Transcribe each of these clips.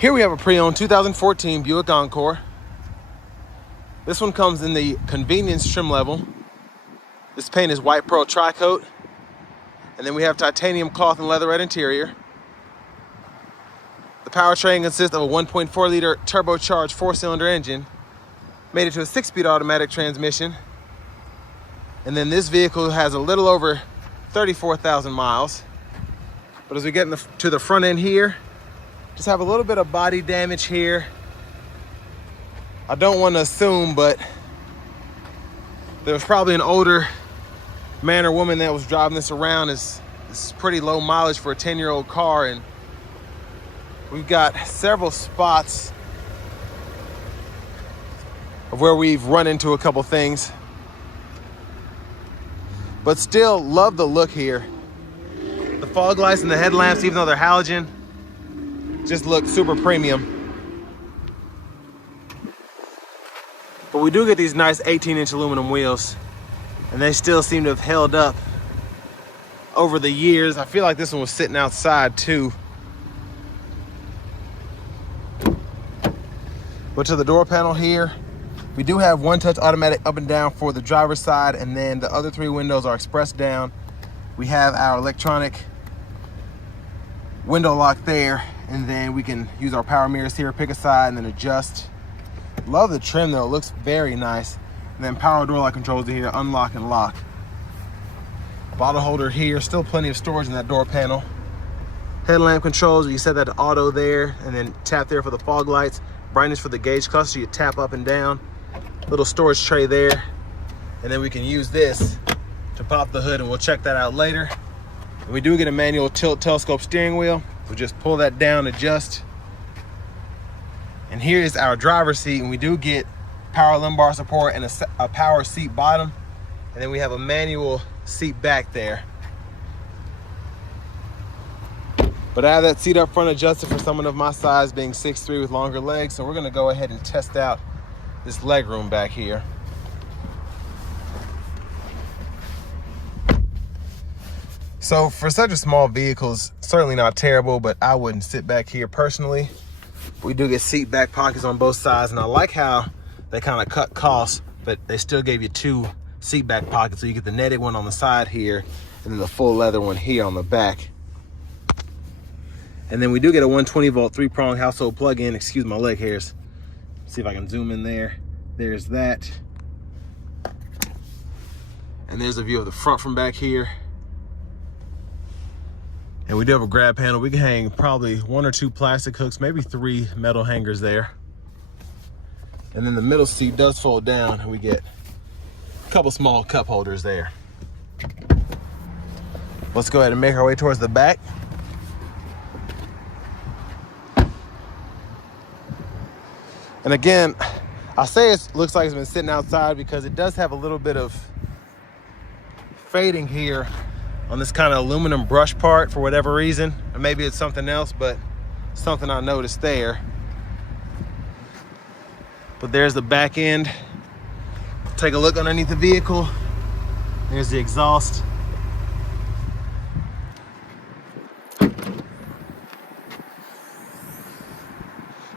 Here we have a pre-owned 2014 Buick Encore. This one comes in the convenience trim level. This paint is white pearl tri-coat. And then we have titanium cloth and leatherette interior. The powertrain consists of a 1.4 liter turbocharged 4-cylinder engine, made it to a 6-speed automatic transmission. And then this vehicle has a little over 34,000 miles. But as we get to the front end here, just have a little bit of body damage here. I don't want to assume, but there was probably an older man or woman that was driving this around. It's pretty low mileage for a 10-year-old car, and we've got several spots of where we've run into a couple things. But still love the look here. The fog lights and the headlamps, even though they're halogen, just look super premium. But we do get these nice 18-inch aluminum wheels, and they still seem to have held up over the years. I feel like this one was sitting outside too. But to the door panel here, we do have one-touch automatic up and down for the driver's side, and then the other 3 windows are express down. We have our electronic window lock there, and then we can use our power mirrors here, pick a side, and then adjust. Love the trim though, it looks very nice. And then power door lock controls in here, unlock and lock. Bottle holder here, still plenty of storage in that door panel. Headlamp controls, you set that to auto there, and then tap there for the fog lights. Brightness for the gauge cluster, you tap up and down. Little storage tray there. And then we can use this to pop the hood, and we'll check that out later. And we do get a manual tilt telescope steering wheel. We'll just pull that down, adjust. And here is our driver's seat, and we do get power lumbar support and a power seat bottom. And then we have a manual seat back there. But I have that seat up front adjusted for someone of my size, being 6'3" with longer legs. So we're gonna go ahead and test out this leg room back here. So for such a small vehicle, it's certainly not terrible, but I wouldn't sit back here personally. We do get seat back pockets on both sides, and I like how they kind of cut costs, but they still gave you 2 seat back pockets. So you get the netted one on the side here, and then the full leather one here on the back. And then we do get a 120-volt 3-prong household plug-in. Excuse my leg hairs. See if I can zoom in there. There's that. And there's a view of the front from back here. And we do have a grab panel. We can hang probably 1 or 2 plastic hooks, maybe 3 metal hangers there. And then the middle seat does fold down, and we get a couple small cup holders there. Let's go ahead and make our way towards the back. And again, I say it looks like it's been sitting outside because it does have a little bit of fading here on this kind of aluminum brush part for whatever reason. Or maybe it's something else, but something I noticed there. But there's the back end. Take a look underneath the vehicle. There's the exhaust.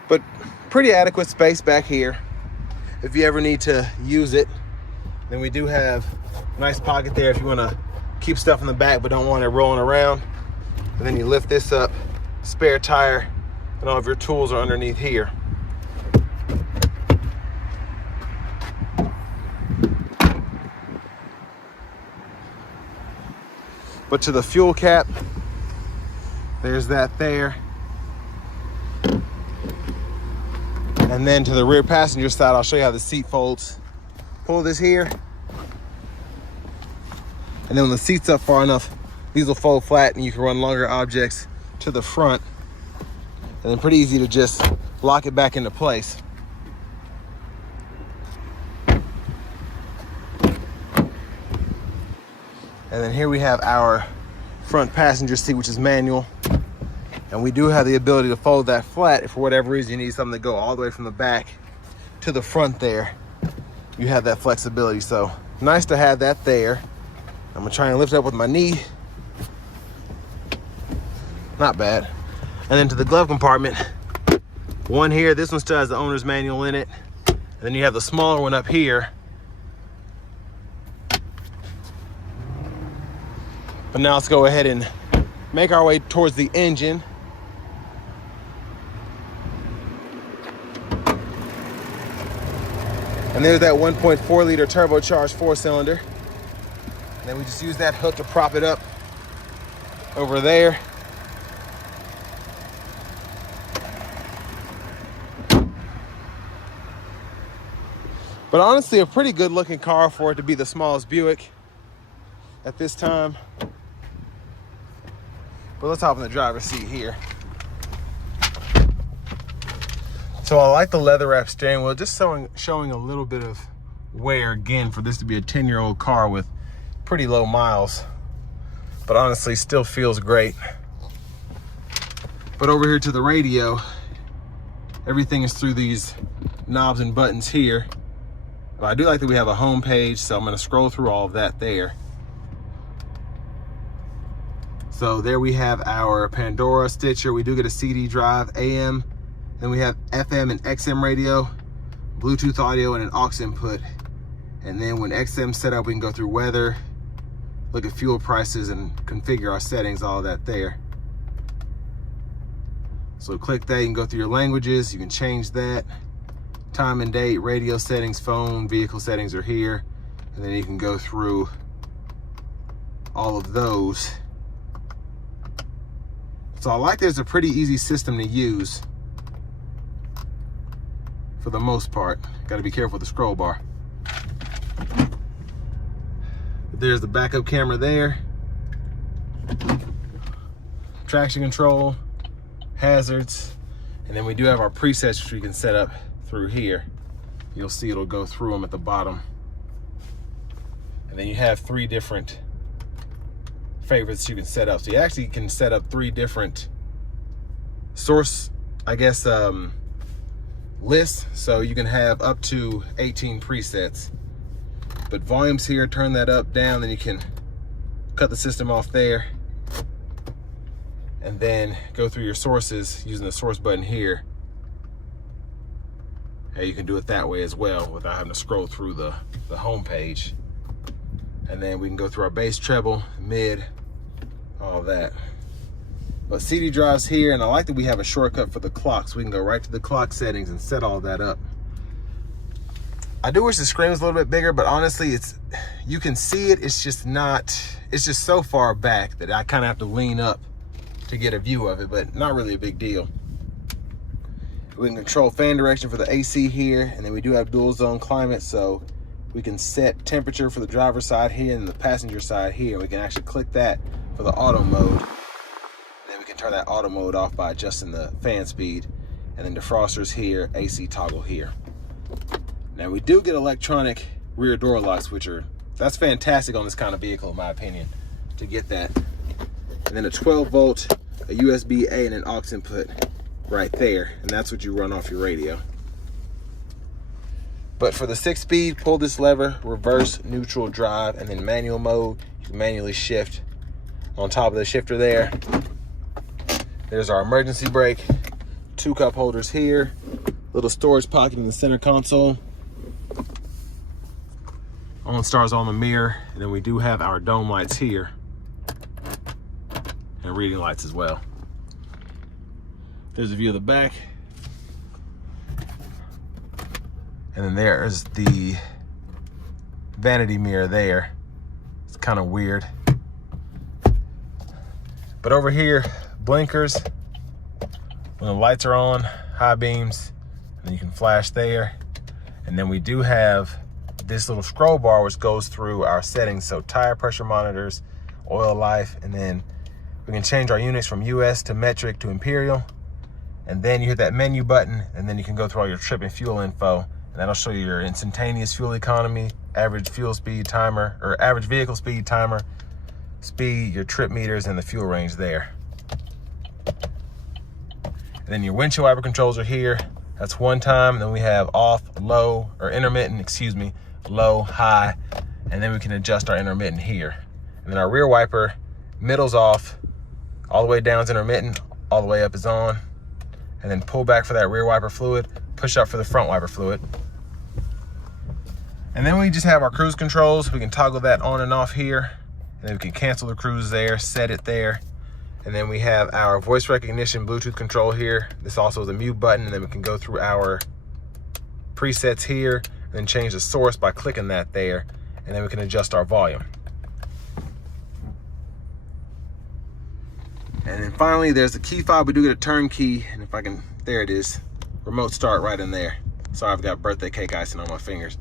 But pretty adequate space back here if you ever need to use it. Then we do have a nice pocket there if you want to keep stuff in the back but don't want it rolling around. And then you lift this up, spare tire, and all of your tools are underneath here. But to the fuel cap, there's that there. And then to the rear passenger side, I'll show you how the seat folds. Pull this here. And then when the seat's up far enough, these will fold flat and you can run longer objects to the front. And then pretty easy to just lock it back into place. And then here we have our front passenger seat, which is manual. And we do have the ability to fold that flat if for whatever reason you need something to go all the way from the back to the front there. You have that flexibility, so nice to have that there. I'm gonna try and lift it up with my knee. Not bad. And then to the glove compartment, One here, this one still has the owner's manual in it. And then you have the smaller one up here. But now let's go ahead and make our way towards the engine. And there's that 1.4 liter turbocharged 4-cylinder. And then we just use that hook to prop it up over there. But honestly, a pretty good looking car for it to be the smallest Buick at this time. But let's hop in the driver's seat here. So I like the leather wrap steering wheel, just showing a little bit of wear again for this to be a 10-year-old car with pretty low miles. But honestly, still feels great. But over here to the radio, everything is through these knobs and buttons here. But I do like that we have a home page, so I'm gonna scroll through all of that there. So there we have our Pandora, Stitcher. We do get a CD drive, AM. Then we have FM and XM radio, Bluetooth audio, and an aux input. And then when XM's set up, we can go through weather, look at fuel prices, and configure our settings, all of that there. So click that, you can go through your languages, you can change that. Time and date, radio settings, phone, vehicle settings are here. And then you can go through all of those. So I like there's a pretty easy system to use for the most part. Got to be careful with the scroll bar. There's the backup camera there. Traction control, hazards, and then we do have our presets which we can set up through here. You'll see it'll go through them at the bottom. And then you have 3 different favorites you can set up. So you actually can set up 3 different source, I guess, lists. So you can have up to 18 presets. But volumes here, turn that up, down, then you can cut the system off there. And then go through your sources using the source button here. And you can do it that way as well without having to scroll through the home page. And then we can go through our bass, treble, mid, all that. But CD drives here, and I like that we have a shortcut for the clock, so we can go right to the clock settings and set all that up. I do wish the screen was a little bit bigger, but honestly, you can see it, it's just so far back that I kind of have to lean up to get a view of it, but not really a big deal. We can control fan direction for the AC here, and then we do have dual zone climate, so we can set temperature for the driver's side here and the passenger side here. We can actually click that for the auto mode. Then we can turn that auto mode off by adjusting the fan speed. And then defrosters here, AC toggle here. Now we do get electronic rear door locks, that's fantastic on this kind of vehicle in my opinion, to get that. And then a 12 volt, a USB-A, and an aux input right there. And that's what you run off your radio. But for the 6-speed, pull this lever, reverse, neutral, drive, and then manual mode. You can manually shift on top of the shifter there. There's our emergency brake, 2 cup holders here, little storage pocket in the center console. OnStar's on the mirror, and then we do have our dome lights here, and reading lights as well. There's a view of the back. And then there's the vanity mirror there. It's kind of weird. But over here, blinkers, when the lights are on, high beams, and you can flash there. And then we do have this little scroll bar which goes through our settings. So tire pressure monitors, oil life, and then we can change our units from US to metric to imperial. And then you hit that menu button, and then you can go through all your trip and fuel info. And that'll show you your instantaneous fuel economy, average fuel speed timer, or average vehicle speed timer, speed, your trip meters, and the fuel range there. And then your windshield wiper controls are here. That's one time. Then we have off, low, or intermittent, excuse me, low, high, and then we can adjust our intermittent here. And then our rear wiper, middle's off, all the way down is intermittent, all the way up is on. and then pull back for that rear wiper fluid, push up for the front wiper fluid. And then we just have our cruise controls. We can toggle that on and off here, and then we can cancel the cruise there, set it there. And then we have our voice recognition Bluetooth control here. This also is a mute button, and then we can go through our presets here, and then change the source by clicking that there, and then we can adjust our volume. And then finally, there's the key fob. We do get a turn key, and if I can, there it is. Remote start right in there. Sorry, I've got birthday cake icing on my fingers.